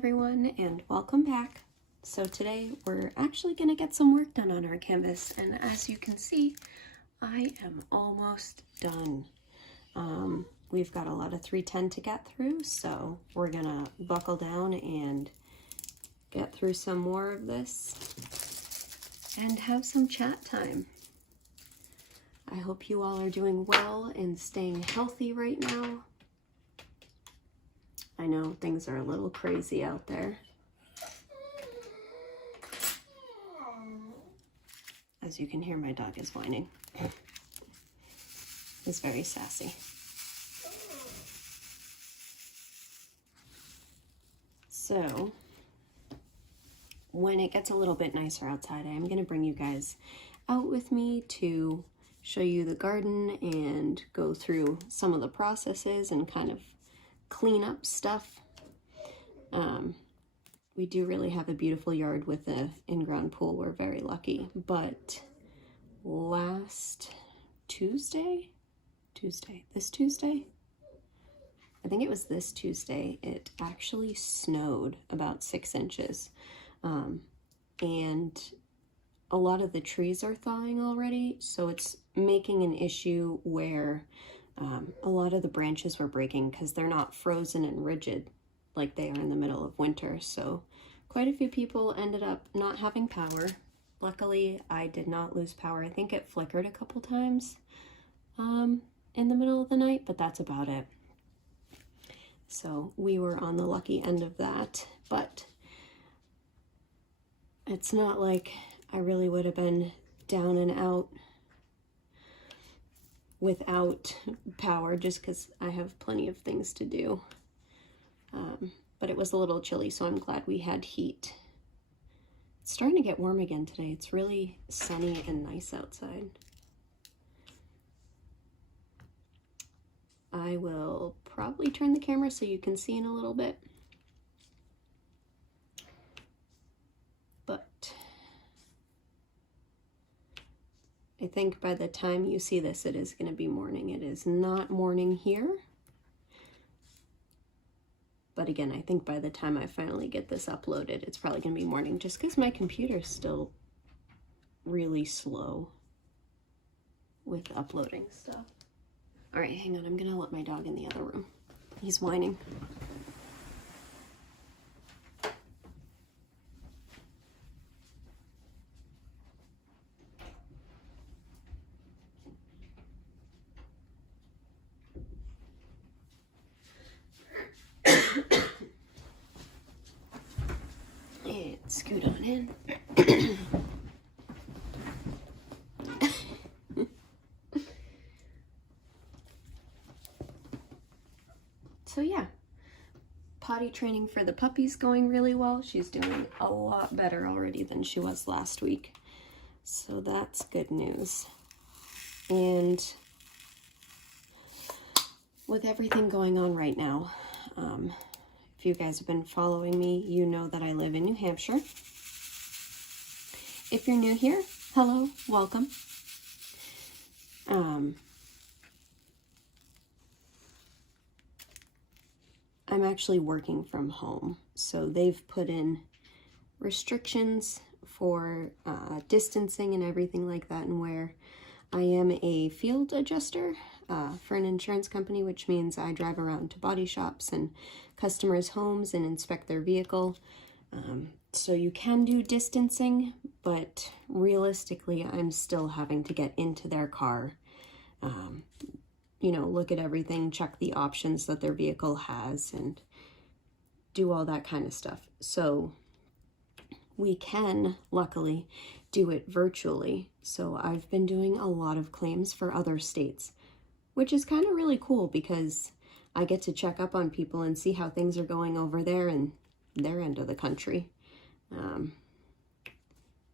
everyone, and welcome back. So today we're actually going to get some work done on our canvas, and as you can see, I am almost done. We've got a lot of 310 to get through, so we're going to buckle down and get through some more of this and have some chat time. I hope you all are doing well and staying healthy right now. I know things are a little crazy out there. As you can hear, my dog is whining. He's very sassy. So, when it gets a little bit nicer outside, I am going to bring you guys out with me to show you the garden and go through some of the processes and kind of clean up stuff. We do really have a beautiful yard with an in-ground pool. We're very lucky, but last Tuesday, I think it was this Tuesday, it actually snowed about 6 inches. And a lot of the trees are thawing already, so it's making an issue where a lot of the branches were breaking because they're not frozen and rigid like they are in the middle of winter. So quite a few people ended up not having power. Luckily, I did not lose power. I think it flickered a couple times in the middle of the night, but that's about it. So we were on the lucky end of that, but it's not like I really would have been down and out without power, just because I have plenty of things to do. But it was a little chilly, so I'm glad we had heat. It's starting to get warm again today. It's really sunny and nice outside. I will probably turn the camera so you can see in a little bit. But I think by the time you see this, it is going to be morning. It is not morning here. But again, I think by the time I finally get this uploaded, it's probably going to be morning, just because my computer's still really slow with uploading stuff. All right, hang on. I'm going to let my dog in the other room. He's whining. And scoot on in. So yeah, potty training for the puppy's going really well. She's doing a lot better already than she was last week. So that's good news. And with everything going on right now, if you guys have been following me, you know that I live in New Hampshire. If you're new here, hello, welcome. I'm actually working from home, so they've put in restrictions for distancing and everything like that, and where I am a field adjuster for an insurance company, which means I drive around to body shops and customers' homes and inspect their vehicle. So you can do distancing, but realistically, I'm still having to get into their car, you know, look at everything, check the options that their vehicle has, and do all that kind of stuff. So we can, luckily, do it virtually. So I've been doing a lot of claims for other states, which is kind of really cool because I get to check up on people and see how things are going over there in their end of the country.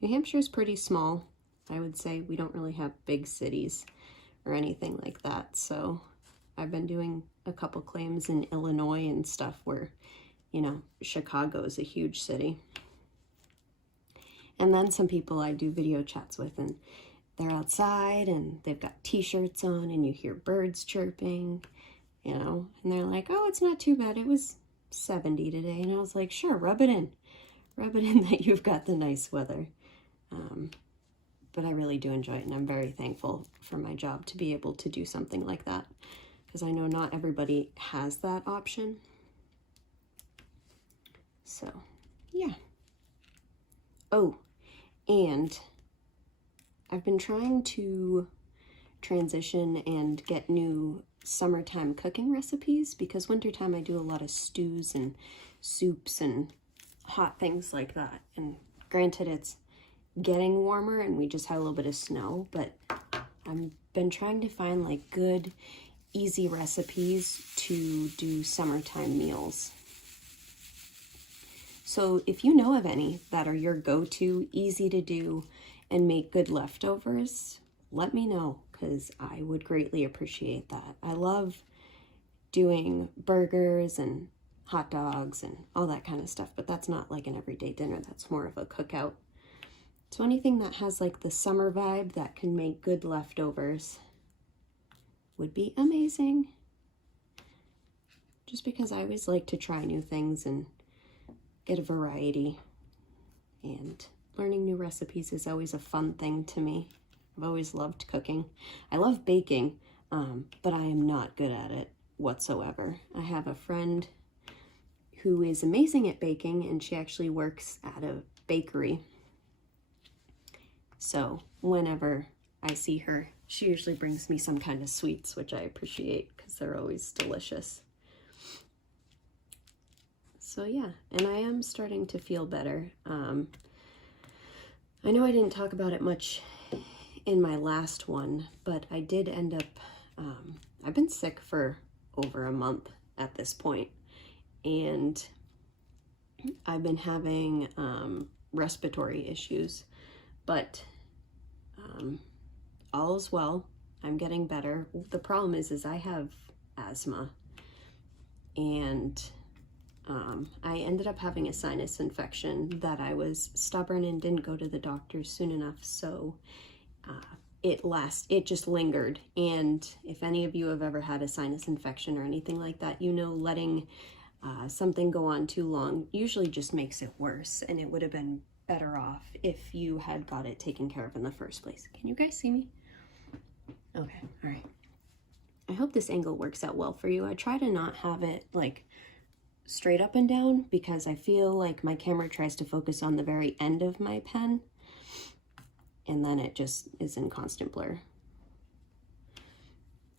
New Hampshire is pretty small, I would say. We don't really have big cities or anything like that. So I've been doing a couple claims in Illinois and stuff where, you know, Chicago is a huge city. And then some people I do video chats with, and they're outside and they've got t-shirts on and you hear birds chirping, you know, and they're like, oh, it's not too bad. It was 70 today, and I was like, sure, rub it in. Rub it in that you've got the nice weather. But I really do enjoy it, and I'm very thankful for my job to be able to do something like that, because I know not everybody has that option. So, yeah. Oh, and I've been trying to transition and get new summertime cooking recipes, because wintertime I do a lot of stews and soups and hot things like that. And granted, it's getting warmer and we just had a little bit of snow, but I've been trying to find like good, easy recipes to do summertime meals. So if you know of any that are your go-to, easy to do, and make good leftovers, let me know, because I would greatly appreciate that. I love doing burgers and hot dogs and all that kind of stuff, but that's not like an everyday dinner. That's more of a cookout. So anything that has like the summer vibe that can make good leftovers would be amazing. Just because I always like to try new things and get a variety, and learning new recipes is always a fun thing to me. I've always loved cooking. I love baking, but I am not good at it whatsoever. I have a friend who is amazing at baking, and she actually works at a bakery. So whenever I see her, she usually brings me some kind of sweets, which I appreciate because they're always delicious. So yeah, and I am starting to feel better. I know I didn't talk about it much in my last one, but I did end up, I've been sick for over a month at this point, and I've been having respiratory issues, but all is well. I'm getting better. The problem is I have asthma, and I ended up having a sinus infection that I was stubborn and didn't go to the doctor soon enough, so it just lingered. And if any of you have ever had a sinus infection or anything like that, you know letting something go on too long usually just makes it worse, and it would have been better off if you had got it taken care of in the first place. Can you guys see me? Okay, all right. I hope this angle works out well for you. I try to not have it like straight up and down, because I feel like my camera tries to focus on the very end of my pen, and then it just is in constant blur.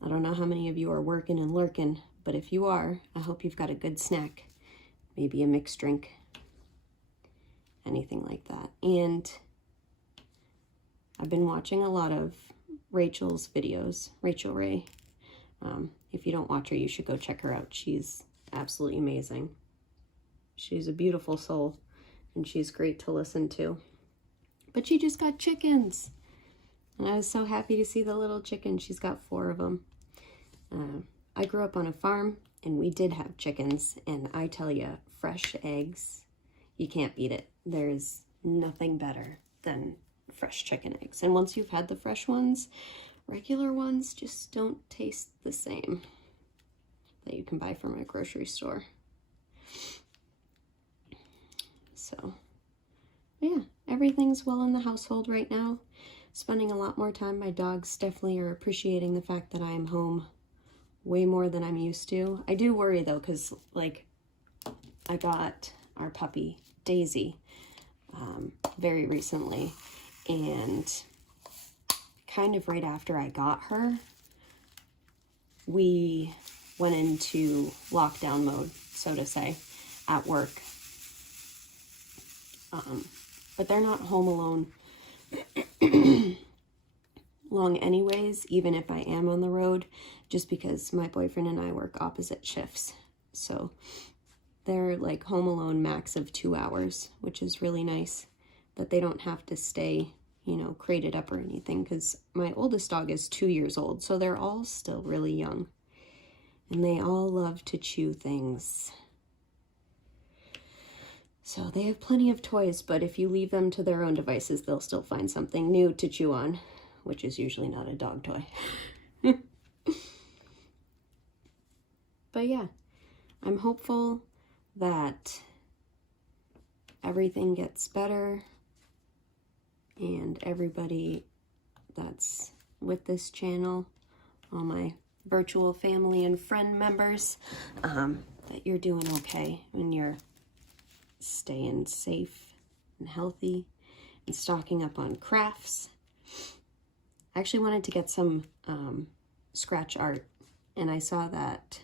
I don't know how many of you are working and lurking, but if you are, I hope you've got a good snack, maybe a mixed drink, anything like that. And I've been watching a lot of Rachel's videos, Rachel Ray. If you don't watch her, you should go check her out. She's absolutely amazing. She's a beautiful soul, and she's great to listen to. But she just got chickens, and I was so happy to see the little chicken. She's got 4 of them. I grew up on a farm, and we did have chickens, and I tell you, fresh eggs, you can't beat it. There's nothing better than fresh chicken eggs. And once you've had the fresh ones, regular ones just don't taste the same that you can buy from a grocery store. So yeah, everything's well in the household right now. Spending a lot more time. My dogs definitely are appreciating the fact that I am home way more than I'm used to. I do worry though, because like I got our puppy Daisy very recently, and kind of right after I got her, we went into lockdown mode, so to say, at work. But they're not home alone long anyways, even if I am on the road, just because my boyfriend and I work opposite shifts. So they're like home alone max of 2 hours, which is really nice, that they don't have to stay, you know, crated up or anything, because my oldest dog is 2 years old, so they're all still really young. And they all love to chew things. So they have plenty of toys, but if you leave them to their own devices, they'll still find something new to chew on, which is usually not a dog toy. But yeah, I'm hopeful that everything gets better and everybody that's with this channel, all my virtual family and friend members, that you're doing okay and you're staying safe and healthy and stocking up on crafts. I actually wanted to get some scratch art, and I saw that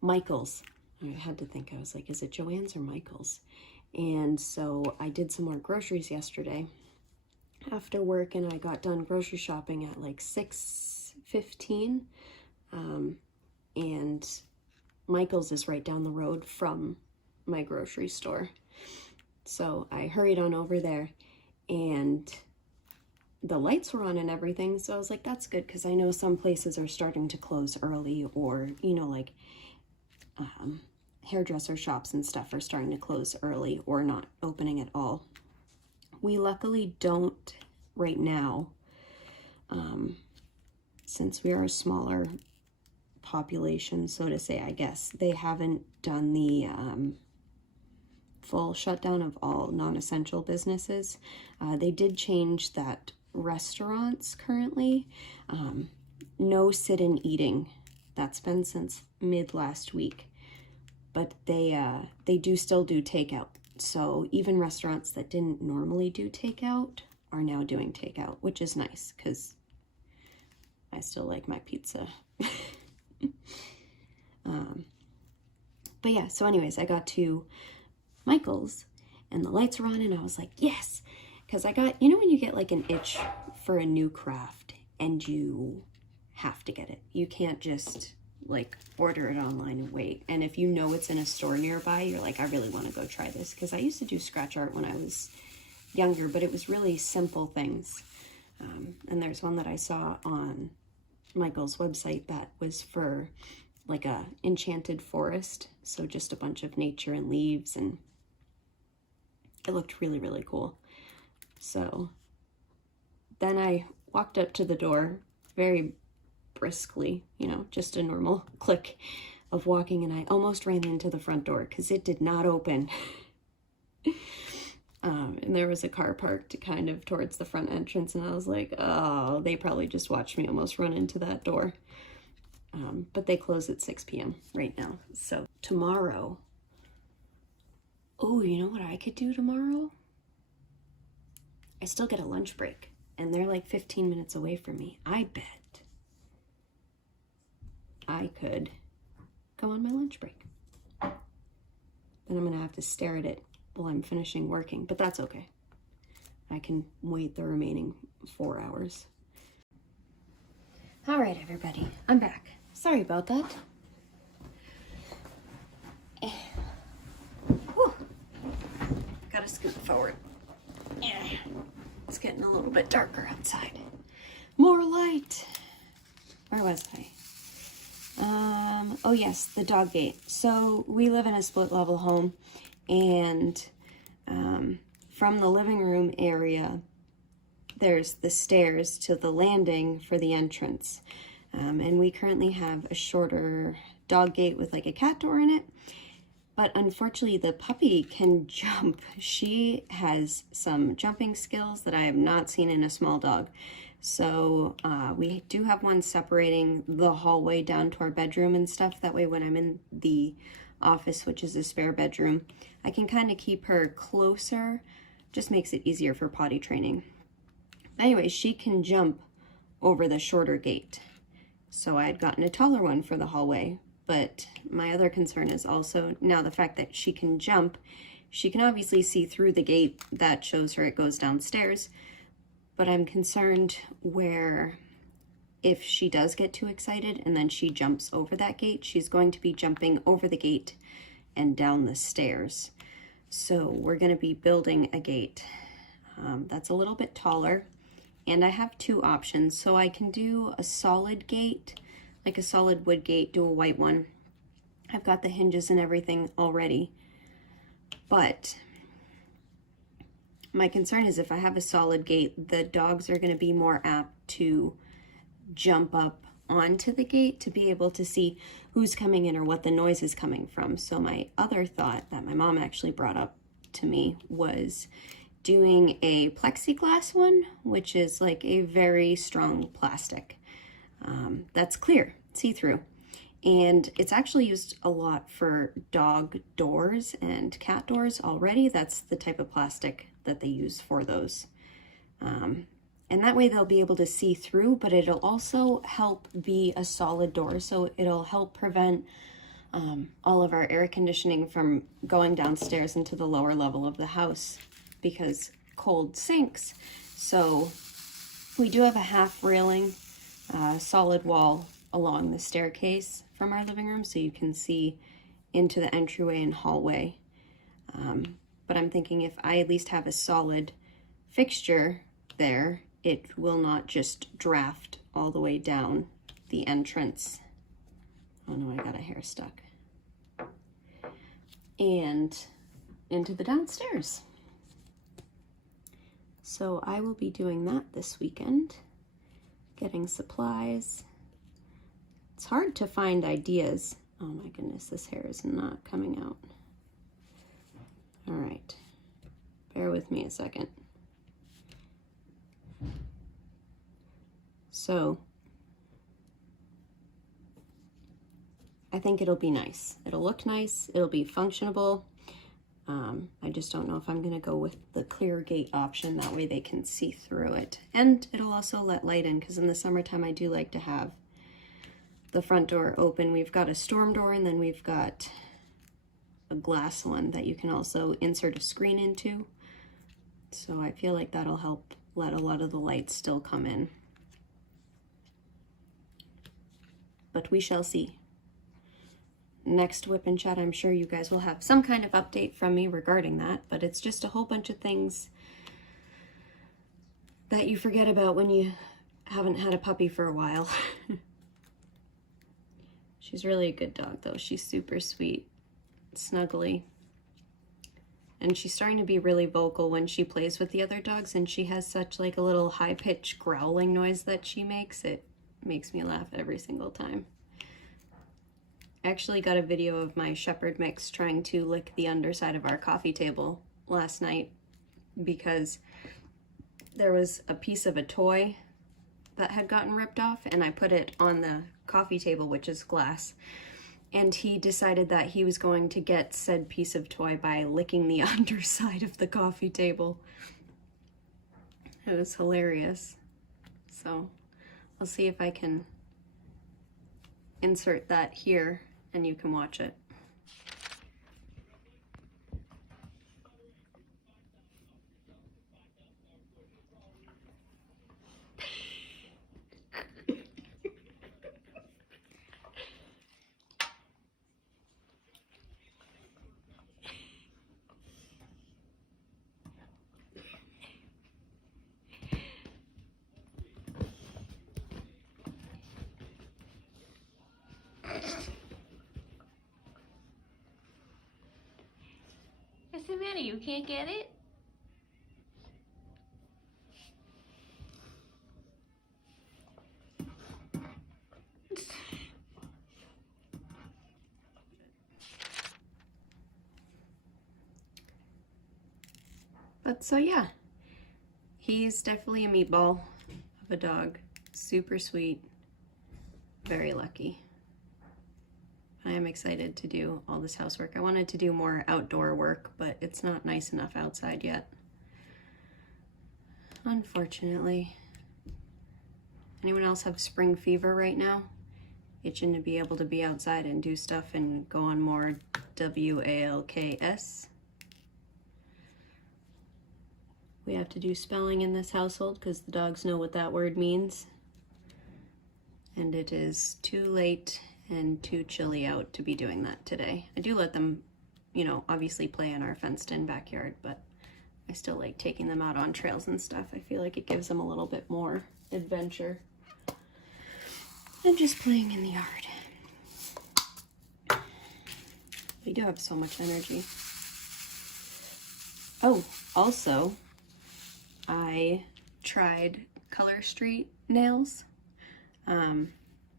Michael's. I had to think, I was like, is it Joann's or Michael's? And so I did some more groceries yesterday after work, and I got done grocery shopping at like 6:15. And Michael's is right down the road from my grocery store. So I hurried on over there, and the lights were on and everything. So I was like, that's good, because I know some places are starting to close early, or, you know, like hairdresser shops and stuff are starting to close early or not opening at all. We luckily don't right now, since we are a smaller population, so to say, I guess. They haven't done the full shutdown of all non-essential businesses. They did change that restaurants currently, no sit-in eating. That's been since mid last week, but they do still do takeout. So even restaurants that didn't normally do takeout are now doing takeout, which is nice because I still like my pizza. But yeah, so anyways, I got to Michael's and the lights were on, and I was like, yes, because I got, you know, when you get like an itch for a new craft and you have to get it. You can't just like order it online and wait. And if you know it's in a store nearby, you're like, I really want to go try this, because I used to do scratch art when I was younger, but it was really simple things. And there's one that I saw on Michael's website that was for like a enchanted forest, so just a bunch of nature and leaves, and it looked really, really cool. So then I walked up to the door very briskly, you know, just a normal click of walking, and I almost ran into the front door because it did not open. And there was a car parked kind of towards the front entrance, and I was like, oh, they probably just watched me almost run into that door. But they close at 6 p.m. right now. So tomorrow, oh, you know what I could do tomorrow? I still get a lunch break, and they're like 15 minutes away from me. I bet I could go on my lunch break. Then I'm gonna have to stare at it while I'm finishing working, but that's okay. I can wait the remaining 4 hours. All right, everybody, I'm back. Sorry about that. Whew. Gotta scoot forward. It's getting a little bit darker outside. More light. Where was I? Oh yes, the dog gate. So we live in a split level home, and from the living room area, there's the stairs to the landing for the entrance. And we currently have a shorter dog gate with like a cat door in it. But unfortunately, the puppy can jump. She has some jumping skills that I have not seen in a small dog. So we do have one separating the hallway down to our bedroom and stuff. That way when I'm in the office, which is a spare bedroom, I can kind of keep her closer. Just makes it easier for potty training. Anyway, she can jump over the shorter gate. So I had gotten a taller one for the hallway. But my other concern is also now the fact that she can jump. She can obviously see through the gate that shows her it goes downstairs. But I'm concerned where if she does get too excited and then she jumps over that gate, she's going to be jumping over the gate and down the stairs. So we're going to be building a gate that's a little bit taller. And I have two options. So I can do a solid gate, like a solid wood gate, do a white one. I've got the hinges and everything already. But my concern is if I have a solid gate, the dogs are going to be more apt to jump up onto the gate to be able to see who's coming in or what the noise is coming from. So my other thought that my mom actually brought up to me was doing a plexiglass one, which is like a very strong plastic that's clear, see-through. And it's actually used a lot for dog doors and cat doors already. That's the type of plastic that they use for those. And that way they'll be able to see through, but it'll also help be a solid door. So it'll help prevent all of our air conditioning from going downstairs into the lower level of the house because cold sinks. So we do have a half railing, solid wall along the staircase from our living room, so you can see into the entryway and hallway. But I'm thinking if I at least have a solid fixture there, it will not just draft all the way down the entrance. Oh no, I got a hair stuck. And into the downstairs. So I will be doing that this weekend, getting supplies. It's hard to find ideas. Oh my goodness, this hair is not coming out. All right, bear with me a second. So I think it'll be nice. It'll look nice, it'll be functionable. I just don't know if I'm gonna go with the clear gate option. That way they can see through it. And it'll also let light in, because in the summertime I do like to have the front door open. We've got a storm door, and then we've got a glass one that you can also insert a screen into. So I feel like that'll help let a lot of the light still come in. But we shall see. Next WIP and Chat, I'm sure you guys will have some kind of update from me regarding that, but it's just a whole bunch of things that you forget about when you haven't had a puppy for a while. She's really a good dog though. She's super sweet, snuggly. And she's starting to be really vocal when she plays with the other dogs, and she has such like a little high-pitched growling noise that she makes. It makes me laugh every single time. I actually got a video of my shepherd mix trying to lick the underside of our coffee table last night because there was a piece of a toy that had gotten ripped off, and I put it on the coffee table, which is glass, and he decided that he was going to get said piece of toy by licking the underside of the coffee table. It was hilarious. So I'll see if I can insert that here and you can watch it. What's the matter? You can't get it? But so yeah, he's definitely a meatball of a dog. Super sweet, very lucky. I am excited to do all this housework. I wanted to do more outdoor work, but it's not nice enough outside yet, unfortunately. Anyone else have spring fever right now? Itching to be able to be outside and do stuff and go on more WALKS. We have to do spelling in this household because the dogs know what that word means. And it is too late and too chilly out to be doing that today. I do let them, you know, obviously play in our fenced-in backyard, but I still like taking them out on trails and stuff. I feel like it gives them a little bit more adventure than just playing in the yard. We do have so much energy. Oh, also, I tried Color Street nails.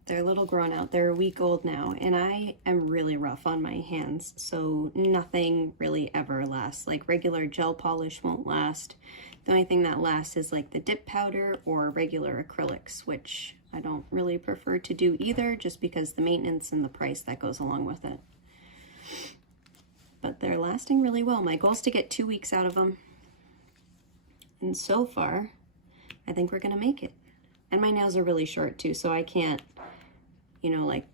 They're a little grown out. They're a week old now, and I am really rough on my hands, so nothing really ever lasts. Like regular gel polish won't last. The only thing that lasts is like the dip powder or regular acrylics, which I don't really prefer to do either, just because the maintenance and the price that goes along with it. But they're lasting really well. My goal is to get 2 weeks out of them. And so far, I think we're gonna make it. And my nails are really short too, so I can't, you know, like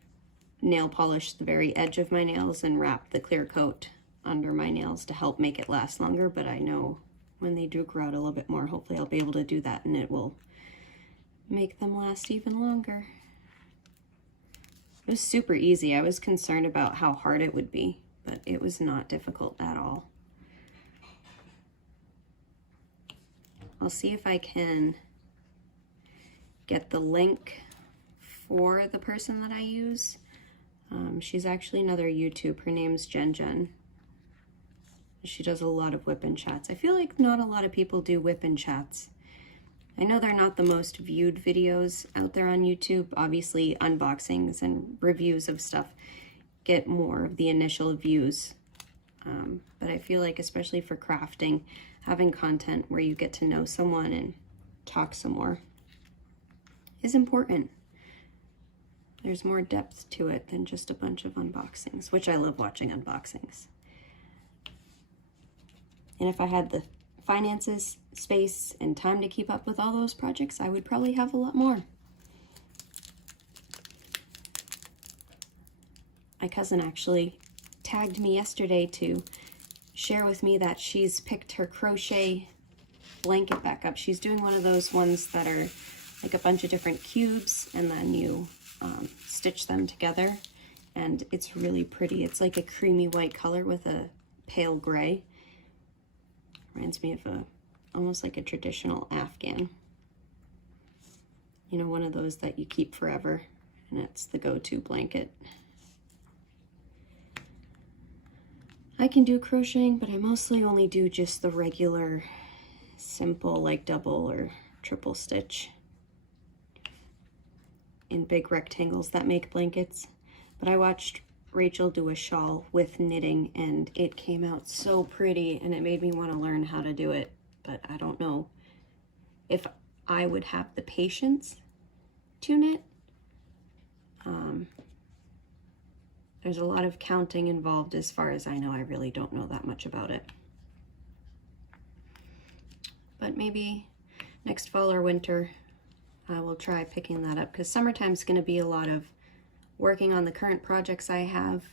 nail polish the very edge of my nails and wrap the clear coat under my nails to help make it last longer. But I know when they do grow out a little bit more, hopefully I'll be able to do that and it will make them last even longer. It was super easy. I was concerned about how hard it would be, but it was not difficult at all. I'll see if I can get the link for the person that I use. She's actually another YouTube. Her name's Jen. She does a lot of WIP and chats. I feel like not a lot of people do WIP and chats. I know they're not the most viewed videos out there on YouTube. Obviously, unboxings and reviews of stuff get more of the initial views. But I feel like, especially for crafting, having content where you get to know someone and talk some more is important. There's more depth to it than just a bunch of unboxings, which I love watching unboxings. And if I had the finances, space, and time to keep up with all those projects, I would probably have a lot more. My cousin actually tagged me yesterday to share with me that she's picked her crochet blanket back up. She's doing one of those ones that are like a bunch of different cubes and then you stitch them together, and it's really pretty. It's like a creamy white color with a pale gray. Reminds me of almost like a traditional Afghan. You know, one of those that you keep forever, and it's the go-to blanket. I can do crocheting, but I mostly only do just the regular, simple, like double or triple stitch in big rectangles that make blankets. But I watched Rachel do a shawl with knitting, and it came out so pretty, and it made me want to learn how to do it. But I don't know if I would have the patience to knit. There's a lot of counting involved. As far as I know, I really don't know that much about it. But maybe next fall or winter, I will try picking that up, because summertime's going to be a lot of working on the current projects I have.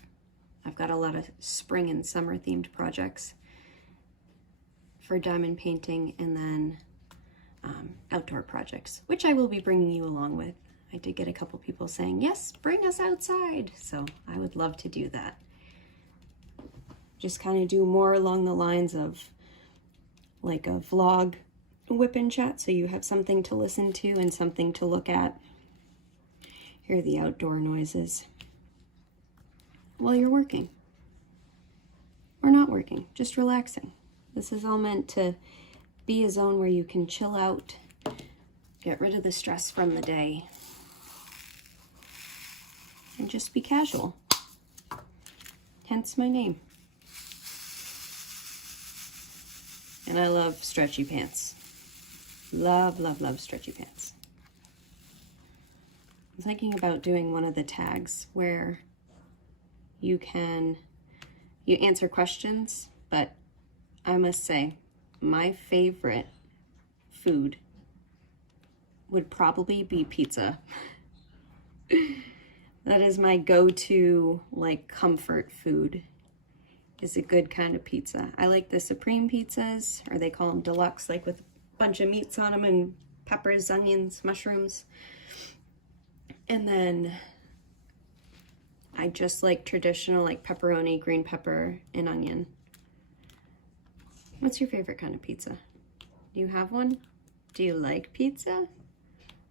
I've got a lot of spring and summer themed projects for diamond painting, and then outdoor projects, which I will be bringing you along with. I did get a couple people saying, yes, bring us outside. So I would love to do that. Just kind of do more along the lines of like a vlog WIP and chat, so you have something to listen to and something to look at. Hear the outdoor noises while you're working. Or not working, just relaxing. This is all meant to be a zone where you can chill out, get rid of the stress from the day, and just be casual. Hence my name. And I love stretchy pants. Love, love, love stretchy pants. I'm thinking about doing one of the tags where you answer questions, but I must say, my favorite food would probably be pizza. That is my go-to, like, comfort food, is a good kind of pizza. I like the supreme pizzas, or they call them deluxe, like with a bunch of meats on them and peppers, onions, mushrooms. And then I just like traditional, like pepperoni, green pepper, and onion. What's your favorite kind of pizza? Do you have one? Do you like pizza?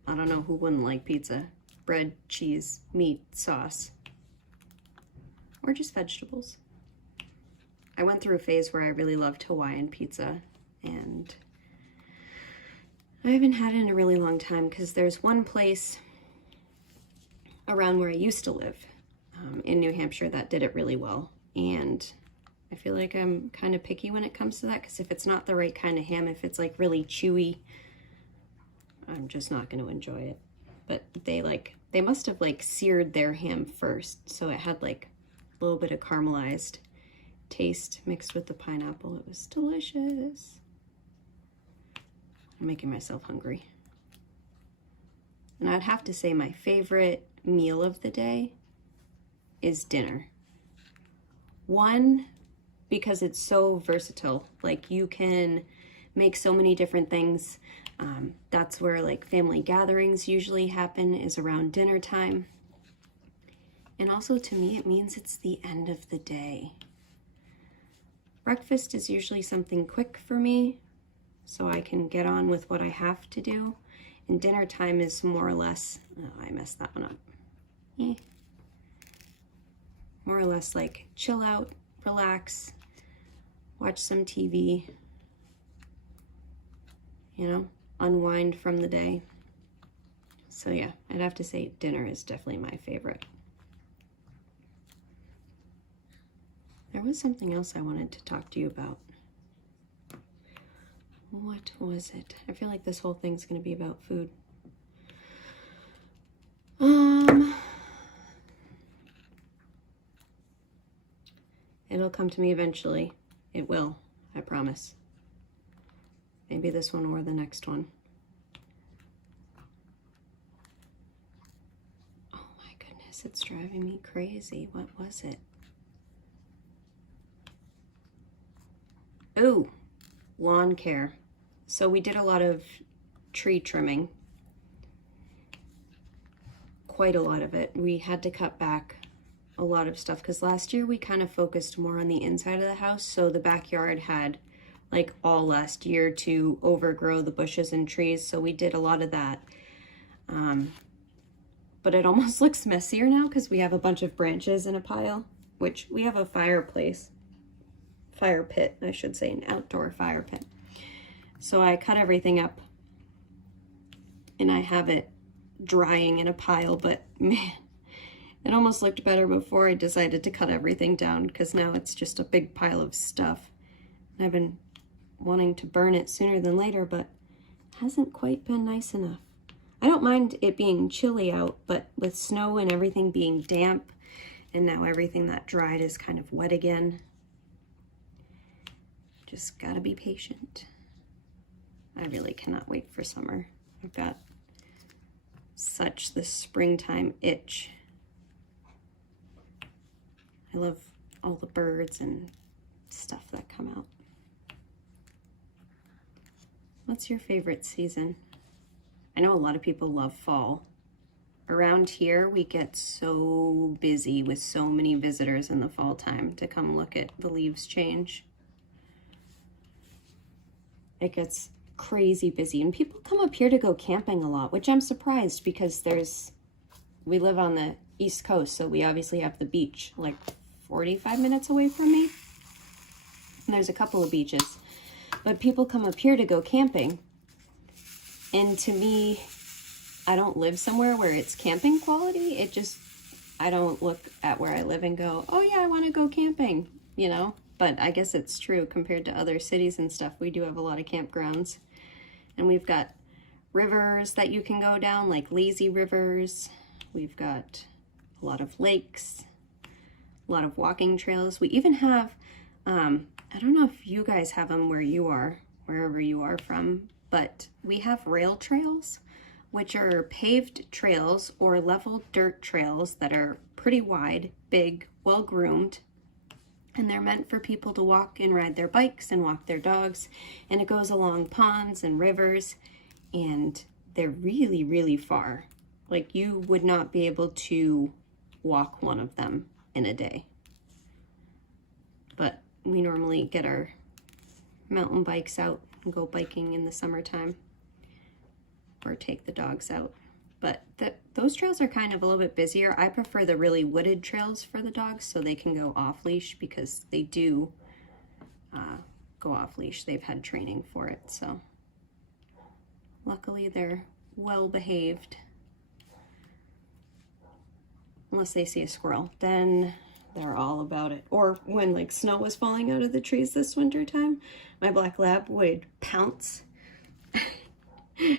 I don't know who wouldn't like pizza. Bread, cheese, meat, sauce, or just vegetables. I went through a phase where I really loved Hawaiian pizza, and I haven't had it in a really long time, because there's one place around where I used to live in New Hampshire that did it really well. And I feel like I'm kind of picky when it comes to that, because if it's not the right kind of ham, if it's like really chewy, I'm just not going to enjoy it. But they must have like seared their ham first, so it had like a little bit of caramelized taste mixed with the pineapple. It was delicious. I'm making myself hungry. And I'd have to say my favorite meal of the day is dinner. One, because it's so versatile. Like, you can make so many different things. That's where like family gatherings usually happen, is around dinner time. And also, to me, it means it's the end of the day. Breakfast is usually something quick for me, so I can get on with what I have to do. And dinner time is more or less, oh, I messed that one up. More or less like chill out, relax, watch some TV, you know, unwind from the day. So yeah, I'd have to say dinner is definitely my favorite. There was something else I wanted to talk to you about. What was it? I feel like this whole thing's going to be about food. It'll come to me eventually. It will, I promise. Maybe this one or the next one. Oh my goodness, it's driving me crazy. What was it? Oh, lawn care. So we did a lot of tree trimming. Quite a lot of it. We had to cut back a lot of stuff because last year we kind of focused more on the inside of the house. So the backyard had like all last year to overgrow the bushes and trees. So we did a lot of that. But it almost looks messier now because we have a bunch of branches in a pile, which we have a fire pit, I should say, an outdoor fire pit. So I cut everything up and I have it drying in a pile, but man, it almost looked better before I decided to cut everything down, because now it's just a big pile of stuff. And I've been wanting to burn it sooner than later, but it hasn't quite been nice enough. I don't mind it being chilly out, but with snow and everything being damp, and now everything that dried is kind of wet again, just gotta be patient. I really cannot wait for summer. I've got such the springtime itch. I love all the birds and stuff that come out. What's your favorite season? I know a lot of people love fall. Around here, we get so busy with so many visitors in the fall time to come look at the leaves change. It gets crazy busy, and people come up here to go camping a lot, which I'm surprised, because we live on the East Coast, so we obviously have the beach like 45 minutes away from me, and there's a couple of beaches, but people come up here to go camping. And to me, I don't live somewhere where it's camping quality. I don't look at where I live and go, oh yeah, I want to go camping, you know? But I guess it's true compared to other cities and stuff. We do have a lot of campgrounds. And we've got rivers that you can go down, like lazy rivers. We've got a lot of lakes, a lot of walking trails. We even have, I don't know if you guys have them where you are, wherever you are from, but we have rail trails, which are paved trails or level dirt trails that are pretty wide, big, well-groomed. And they're meant for people to walk and ride their bikes and walk their dogs. And it goes along ponds and rivers, and they're really, really far. Like, you would not be able to walk one of them in a day. But we normally get our mountain bikes out and go biking in the summertime, or take the dogs out. But those trails are kind of a little bit busier. I prefer the really wooded trails for the dogs, so they can go off leash, because they do go off leash. They've had training for it, so luckily they're well behaved. unless they see a squirrel, then they're all about it. Or when like snow was falling out of the trees this winter time, my black lab would pounce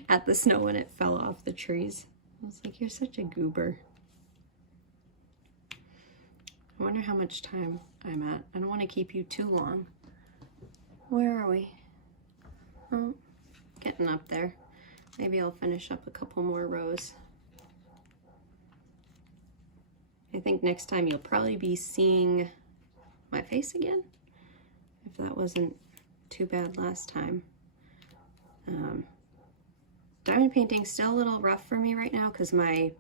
at the snow when it fell off the trees. I was like, you're such a goober. I wonder how much time I'm at. I don't want to keep you too long. Where are we? Oh, getting up there. Maybe I'll finish up a couple more rows. I think next time you'll probably be seeing my face again, if that wasn't too bad last time. Diamond painting's still a little rough for me right now because my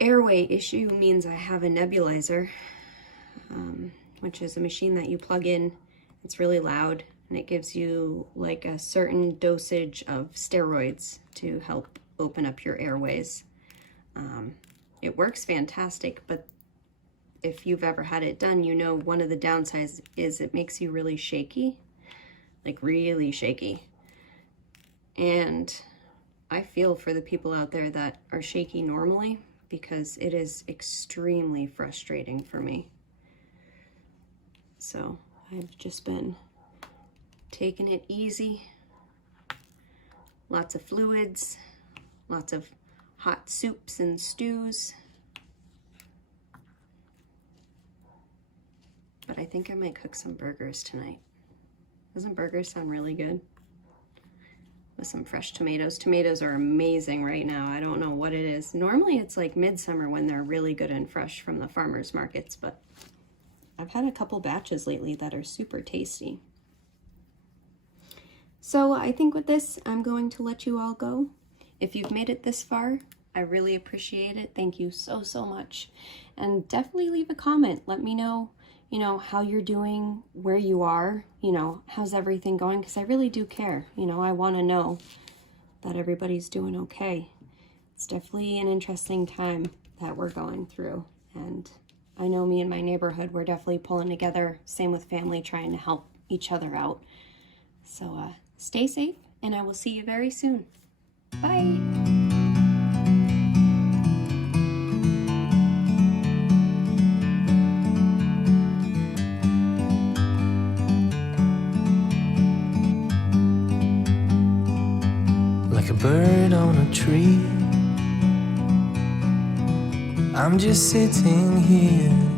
airway issue means I have a nebulizer, which is a machine that you plug in. It's really loud and it gives you like a certain dosage of steroids to help open up your airways. It works fantastic, but if you've ever had it done, you know one of the downsides is it makes you really shaky, like really shaky. And I feel for the people out there that are shaky normally, because it is extremely frustrating for me. So I've just been taking it easy. Lots of fluids, lots of hot soups and stews. But I think I might cook some burgers tonight. Doesn't burgers sound really good? With some fresh tomatoes. Tomatoes are amazing right now. I don't know what it is. Normally it's like midsummer when they're really good and fresh from the farmers markets, but I've had a couple batches lately that are super tasty. So I think with this, I'm going to let you all go. If you've made it this far, I really appreciate it. Thank you so, so much. And definitely leave a comment. Let me know, how you're doing, where you are, how's everything going? Because I really do care. I want to know that everybody's doing okay. It's definitely an interesting time that we're going through. And I know me and my neighborhood, we're definitely pulling together. Same with family, trying to help each other out. So stay safe, and I will see you very soon. Bye. Like a bird on a tree, I'm just sitting here